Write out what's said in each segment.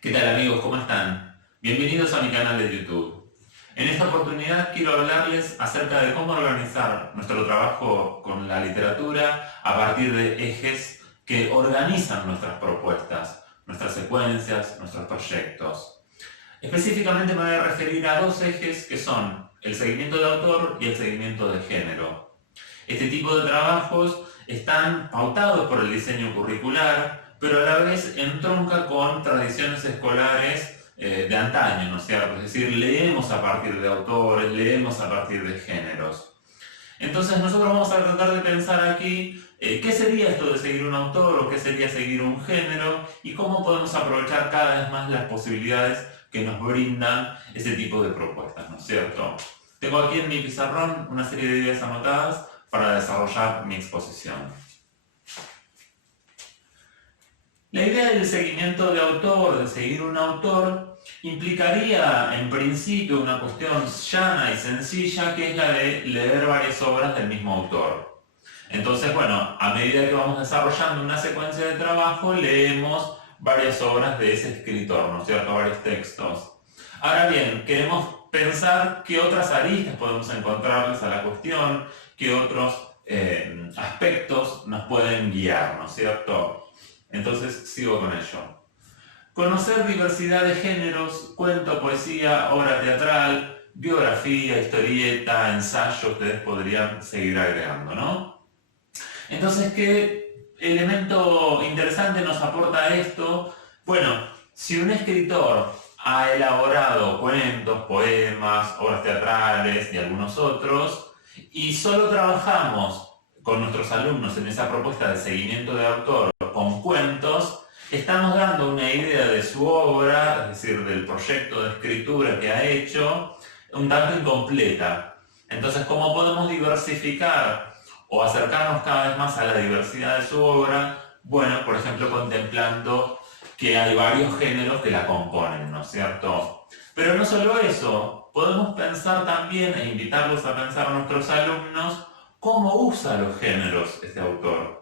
¿Qué tal amigos? ¿Cómo están? Bienvenidos a mi canal de YouTube. En esta oportunidad quiero hablarles acerca de cómo organizar nuestro trabajo con la literatura a partir de ejes que organizan nuestras propuestas, nuestras secuencias, nuestros proyectos. Específicamente me voy a referir a dos ejes que son el seguimiento de autor y el seguimiento de género. Este tipo de trabajos están pautados por el diseño curricular, pero a la vez entronca con tradiciones escolares de antaño, ¿no es cierto? Es decir, leemos a partir de autores, leemos a partir de géneros. Entonces nosotros vamos a tratar de pensar aquí qué sería esto de seguir un autor o qué sería seguir un género y cómo podemos aprovechar cada vez más las posibilidades que nos brindan ese tipo de propuestas, ¿no es cierto? Tengo aquí en mi pizarrón una serie de ideas anotadas para desarrollar mi exposición. La idea del seguimiento de autor, de seguir un autor, implicaría en principio una cuestión llana y sencilla, que es la de leer varias obras del mismo autor. Entonces, bueno, a medida que vamos desarrollando una secuencia de trabajo, leemos varias obras de ese escritor, ¿no es cierto? Varios textos. Ahora bien, queremos pensar qué otras aristas podemos encontrarles a la cuestión, qué otros aspectos nos pueden guiar, ¿no es cierto? Entonces sigo con ello. Conocer diversidad de géneros, cuento, poesía, obra teatral, biografía, historieta, ensayo, ustedes podrían seguir agregando, ¿no? Entonces, ¿qué elemento interesante nos aporta esto? Bueno, si un escritor ha elaborado cuentos, poemas, obras teatrales y algunos otros, y solo trabajamos con nuestros alumnos en esa propuesta de seguimiento de autor con cuentos, estamos dando una idea de su obra, es decir, del proyecto de escritura que ha hecho, un tanto incompleta. Entonces, ¿cómo podemos diversificar o acercarnos cada vez más a la diversidad de su obra? Bueno, por ejemplo, contemplando que hay varios géneros que la componen, ¿no es cierto? Pero no solo eso, podemos pensar también e invitarlos a pensar a nuestros alumnos cómo usa los géneros este autor.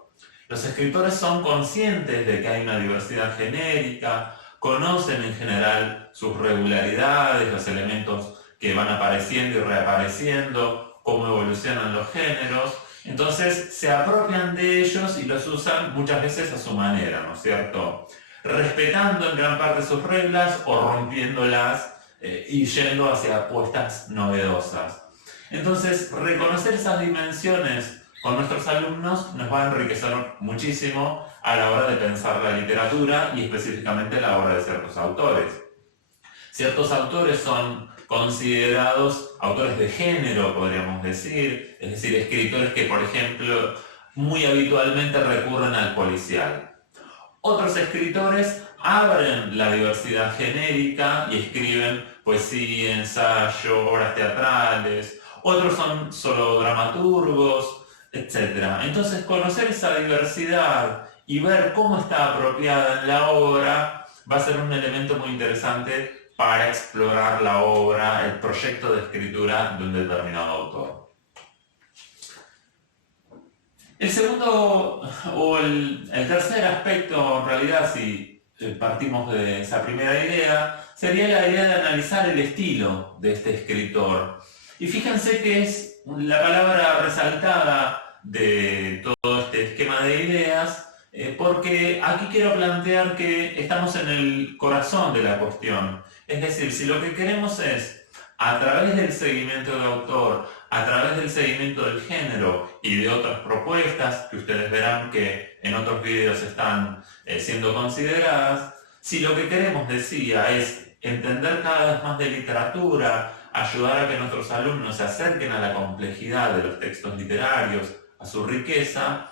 Los escritores son conscientes de que hay una diversidad genérica, conocen en general sus regularidades, los elementos que van apareciendo y reapareciendo, cómo evolucionan los géneros. Entonces se apropian de ellos y los usan muchas veces a su manera, ¿no es cierto? Respetando en gran parte sus reglas o rompiéndolas y yendo hacia apuestas novedosas. Entonces, reconocer esas dimensiones con nuestros alumnos nos va a enriquecer muchísimo a la hora de pensar la literatura y específicamente a la obra de ciertos autores. Ciertos autores son considerados autores de género, podríamos decir, es decir, escritores que, por ejemplo, muy habitualmente recurren al policial. Otros escritores abren la diversidad genérica y escriben poesía, ensayo, obras teatrales. Otros son solo dramaturgos, etc. Entonces, conocer esa diversidad y ver cómo está apropiada en la obra va a ser un elemento muy interesante para explorar la obra, el proyecto de escritura de un determinado autor. El segundo o el tercer aspecto, en realidad, si partimos de esa primera idea, sería la idea de analizar el estilo de este escritor. Y fíjense que es la palabra resaltada de todo este esquema de ideas, porque aquí quiero plantear que estamos en el corazón de la cuestión. Es decir, si lo que queremos es, a través del seguimiento de autor, a través del seguimiento del género y de otras propuestas que ustedes verán que en otros vídeos están siendo consideradas, si lo que queremos, decía, es entender cada vez más de literatura, ayudar a que nuestros alumnos se acerquen a la complejidad de los textos literarios, a su riqueza,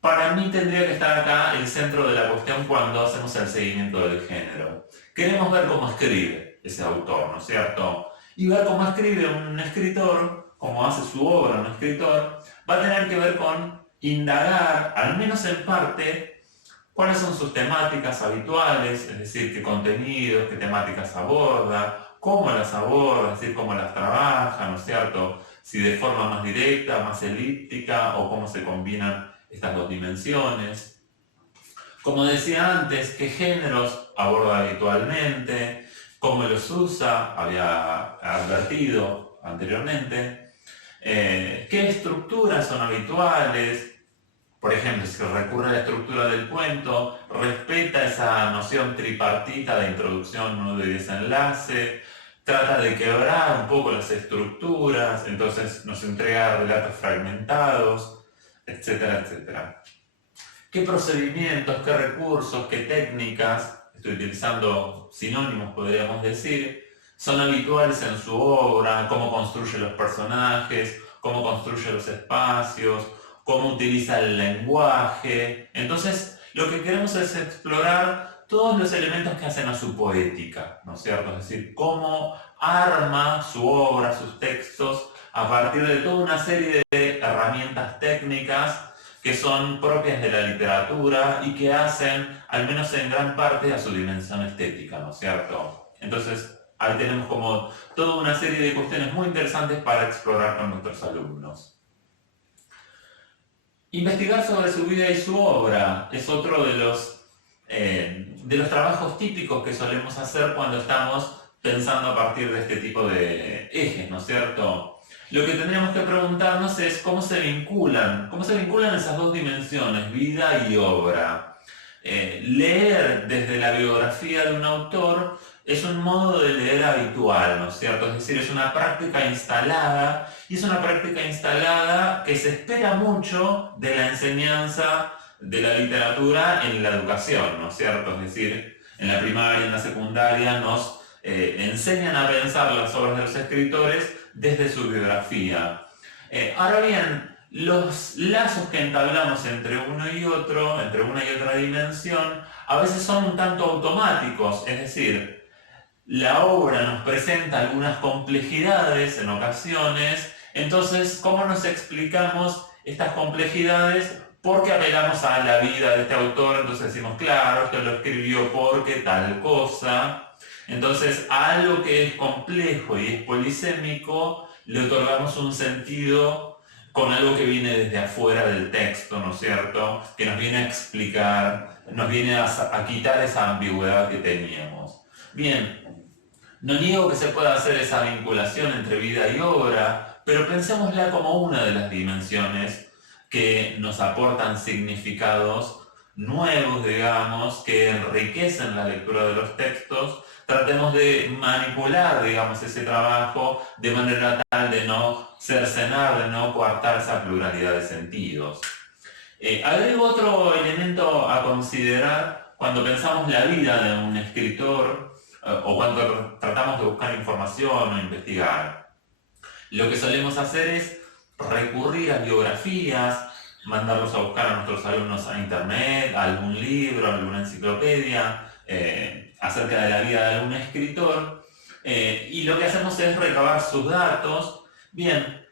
para mí tendría que estar acá el centro de la cuestión cuando hacemos el seguimiento del género. Queremos ver cómo escribe ese autor, ¿no es cierto? Y ver cómo escribe un escritor, cómo hace su obra un escritor, va a tener que ver con indagar, al menos en parte, cuáles son sus temáticas habituales, es decir, qué contenidos, qué temáticas aborda, cómo las aborda, es decir, cómo las trabaja, ¿no es cierto? Si de forma más directa, más elíptica, o cómo se combinan estas dos dimensiones. Como decía antes, qué géneros aborda habitualmente, cómo los usa, había advertido anteriormente, qué estructuras son habituales. Por ejemplo, si recurre a la estructura del cuento, respeta esa noción tripartita de introducción, nudo y desenlace, trata de quebrar un poco las estructuras, entonces nos entrega relatos fragmentados, etcétera, etcétera. ¿Qué procedimientos, qué recursos, qué técnicas, estoy utilizando sinónimos podríamos decir, son habituales en su obra? ¿Cómo construye los personajes? ¿Cómo construye los espacios? ¿Cómo utiliza el lenguaje? Entonces, lo que queremos es explorar todos los elementos que hacen a su poética, ¿no es cierto? Es decir, cómo arma su obra, sus textos, a partir de toda una serie de herramientas técnicas que son propias de la literatura y que hacen, al menos en gran parte, a su dimensión estética, ¿no es cierto? Entonces, ahí tenemos como toda una serie de cuestiones muy interesantes para explorar con nuestros alumnos. Investigar sobre su vida y su obra es otro de los trabajos típicos que solemos hacer cuando estamos pensando a partir de este tipo de ejes, ¿no es cierto? Lo que tendríamos que preguntarnos es cómo se vinculan esas dos dimensiones, vida y obra. Leer desde la biografía de un autor es un modo de leer habitual, ¿no es cierto? Es decir, es una práctica instalada, y es una práctica instalada que se espera mucho de la enseñanza de la literatura en la educación, ¿no es cierto? Es decir, en la primaria, en la secundaria nos enseñan a pensar las obras de los escritores desde su biografía. Ahora bien, los lazos que entablamos entre uno y otro, entre una y otra dimensión, a veces son un tanto automáticos, es decir, la obra nos presenta algunas complejidades en ocasiones, entonces, ¿cómo nos explicamos estas complejidades? Porque apelamos a la vida de este autor, entonces decimos, claro, esto lo escribió porque tal cosa. Entonces, a algo que es complejo y es polisémico, le otorgamos un sentido con algo que viene desde afuera del texto, ¿no es cierto? Que nos viene a explicar, nos viene a quitar esa ambigüedad que teníamos. Bien, no niego que se pueda hacer esa vinculación entre vida y obra, pero pensémosla como una de las dimensiones que nos aportan significados nuevos, digamos, que enriquecen la lectura de los textos. Tratemos de manipular, digamos, ese trabajo de manera tal de no cercenar, de no coartar esa pluralidad de sentidos. Agrego otro elemento a considerar cuando pensamos la vida de un escritor o cuando tratamos de buscar información o investigar. Lo que solemos hacer es recurrir a biografías, mandarlos a buscar a nuestros alumnos a internet, a algún libro, a alguna enciclopedia, acerca de la vida de algún escritor, y lo que hacemos es recabar sus datos, bien,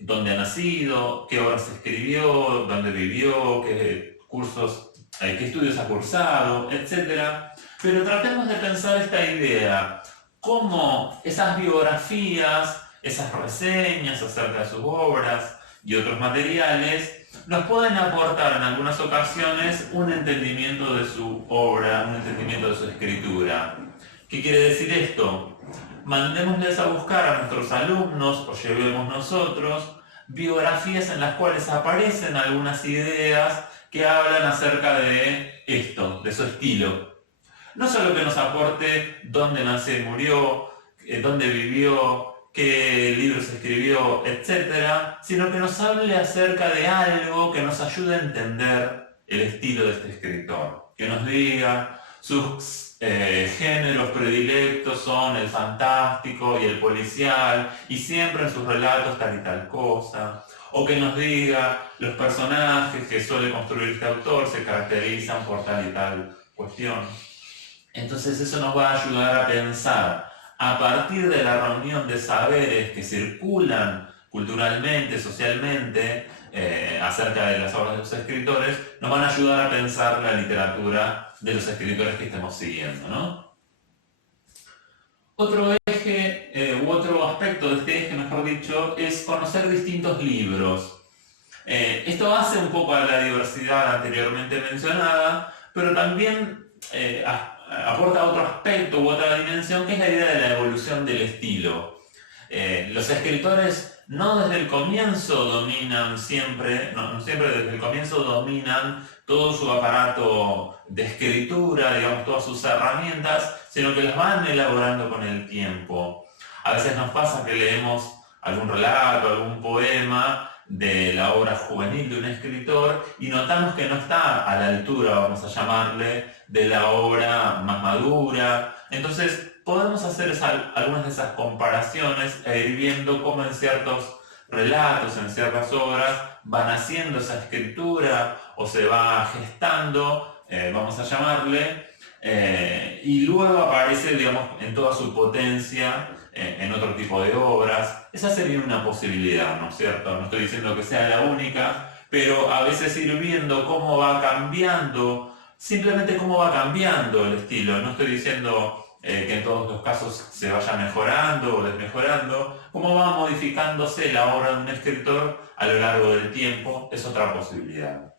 dónde ha nacido, qué obras escribió, dónde vivió, qué cursos, qué estudios ha cursado, etc. Pero tratemos de pensar esta idea, cómo esas biografías, esas reseñas acerca de sus obras y otros materiales nos pueden aportar en algunas ocasiones un entendimiento de su obra, un entendimiento de su escritura. ¿Qué quiere decir esto? Mandémosles a buscar a nuestros alumnos, o llevemos nosotros, biografías en las cuales aparecen algunas ideas que hablan acerca de esto, de su estilo. No solo que nos aporte dónde nació y murió, dónde vivió, qué libros escribió, etc., sino que nos hable acerca de algo que nos ayude a entender el estilo de este escritor, que nos diga sus géneros predilectos son el fantástico y el policial, y siempre en sus relatos tal y tal cosa, o que nos diga los personajes que suele construir este autor se caracterizan por tal y tal cuestión. Entonces eso nos va a ayudar a pensar a partir de la reunión de saberes que circulan culturalmente, socialmente, acerca de las obras de los escritores, nos van a ayudar a pensar la literatura de los escritores que estemos siguiendo, ¿no? Otro eje, u otro aspecto de este eje, mejor dicho, es conocer distintos libros. Esto hace un poco a la diversidad anteriormente mencionada, pero también aporta otro aspecto u otra dimensión, que es la idea de la evolución del estilo. Los escritores no desde el comienzo dominan siempre, no siempre desde el comienzo dominan todo su aparato de escritura, digamos, todas sus herramientas, sino que las van elaborando con el tiempo. A veces nos pasa que leemos algún relato, algún poema de la obra juvenil de un escritor y notamos que no está a la altura, vamos a llamarle, de la obra más madura. Entonces podemos hacer algunas de esas comparaciones e ir viendo cómo en ciertos relatos, en ciertas obras, van haciendo esa escritura o se va gestando, vamos a llamarle, y luego aparece, digamos, en toda su potencia en otro tipo de obras. Esa sería una posibilidad, ¿no es cierto? No estoy diciendo que sea la única, pero a veces ir viendo cómo va cambiando, simplemente cómo va cambiando el estilo. No estoy diciendo que en todos los casos se vaya mejorando o desmejorando, cómo va modificándose la obra de un escritor a lo largo del tiempo, es otra posibilidad.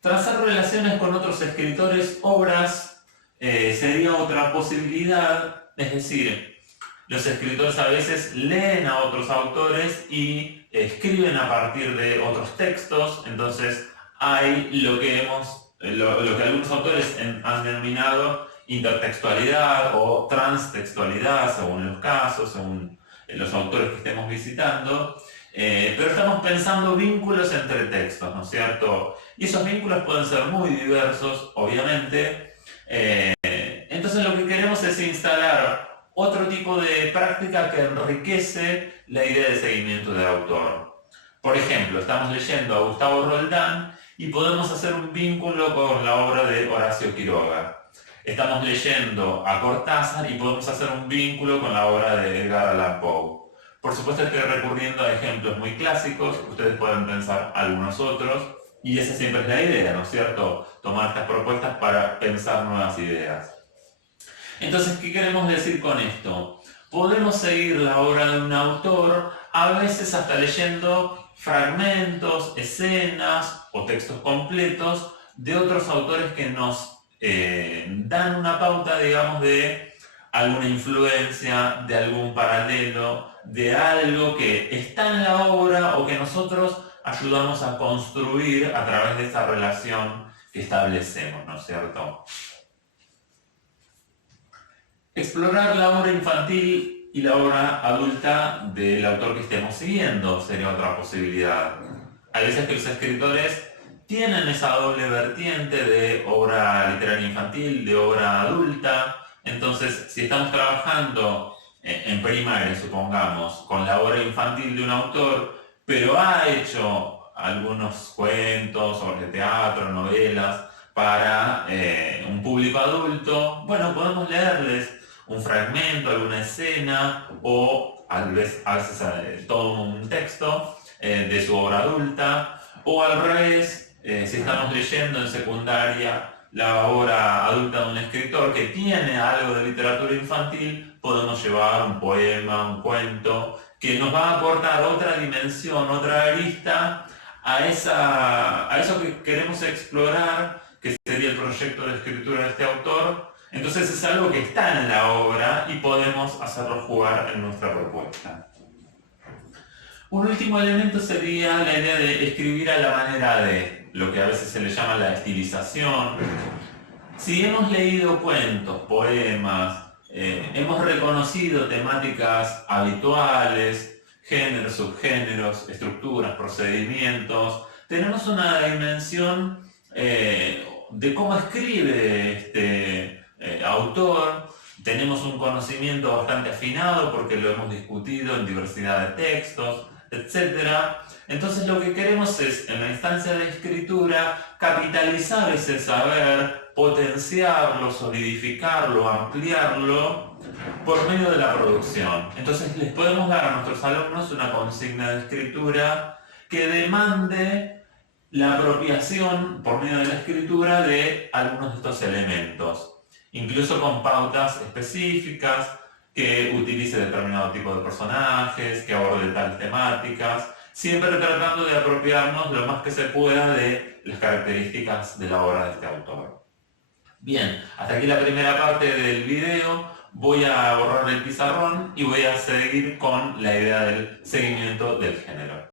Trazar relaciones con otros escritores, obras, sería otra posibilidad. Es decir, los escritores a veces leen a otros autores y escriben a partir de otros textos. Entonces hay lo que algunos autores han denominado intertextualidad o transtextualidad, según los casos, según los autores que estemos visitando. Pero estamos pensando vínculos entre textos, ¿no es cierto? Y esos vínculos pueden ser muy diversos, obviamente. Entonces lo que queremos es instalar otro tipo de práctica que enriquece la idea de seguimiento del autor. Por ejemplo, estamos leyendo a Gustavo Roldán y podemos hacer un vínculo con la obra de Horacio Quiroga. Estamos leyendo a Cortázar y podemos hacer un vínculo con la obra de Edgar Allan Poe. Por supuesto estoy recurriendo a ejemplos muy clásicos, ustedes pueden pensar algunos otros, y esa siempre es la idea, ¿no es cierto? Tomar estas propuestas para pensar nuevas ideas. Entonces, ¿qué queremos decir con esto? Podemos seguir la obra de un autor, a veces hasta leyendo fragmentos, escenas o textos completos de otros autores que nos dan una pauta, digamos, de alguna influencia, de algún paralelo, de algo que está en la obra o que nosotros ayudamos a construir a través de esa relación que establecemos, ¿no es cierto? Explorar la obra infantil y la obra adulta del autor que estemos siguiendo sería otra posibilidad. Hay veces que los escritores tienen esa doble vertiente de obra literaria infantil, de obra adulta. Entonces, si estamos trabajando en primaria, supongamos, con la obra infantil de un autor, pero ha hecho algunos cuentos, obras de teatro, novelas, para un público adulto, bueno, podemos leerles un fragmento, alguna escena, o a veces todo un texto de su obra adulta, o al revés, si estamos leyendo en secundaria la obra adulta de un escritor que tiene algo de literatura infantil, podemos llevar un poema, un cuento, que nos va a aportar otra dimensión, otra arista a eso que queremos explorar, que sería el proyecto de escritura de este autor. Entonces es algo que está en la obra y podemos hacerlo jugar en nuestra propuesta. Un último elemento sería la idea de escribir a la manera de, lo que a veces se le llama la estilización. Si hemos leído cuentos, poemas, hemos reconocido temáticas habituales, géneros, subgéneros, estructuras, procedimientos, tenemos una dimensión de cómo escribe este autor, tenemos un conocimiento bastante afinado porque lo hemos discutido en diversidad de textos, etc. Entonces lo que queremos es, en la instancia de escritura, capitalizar ese saber, potenciarlo, solidificarlo, ampliarlo por medio de la producción. Entonces les podemos dar a nuestros alumnos una consigna de escritura que demande la apropiación por medio de la escritura de algunos de estos elementos, incluso con pautas específicas, que utilice determinado tipo de personajes, que aborde tales temáticas, siempre tratando de apropiarnos lo más que se pueda de las características de la obra de este autor. Bien, hasta aquí la primera parte del video. Voy a borrar el pizarrón y voy a seguir con la idea del seguimiento del género.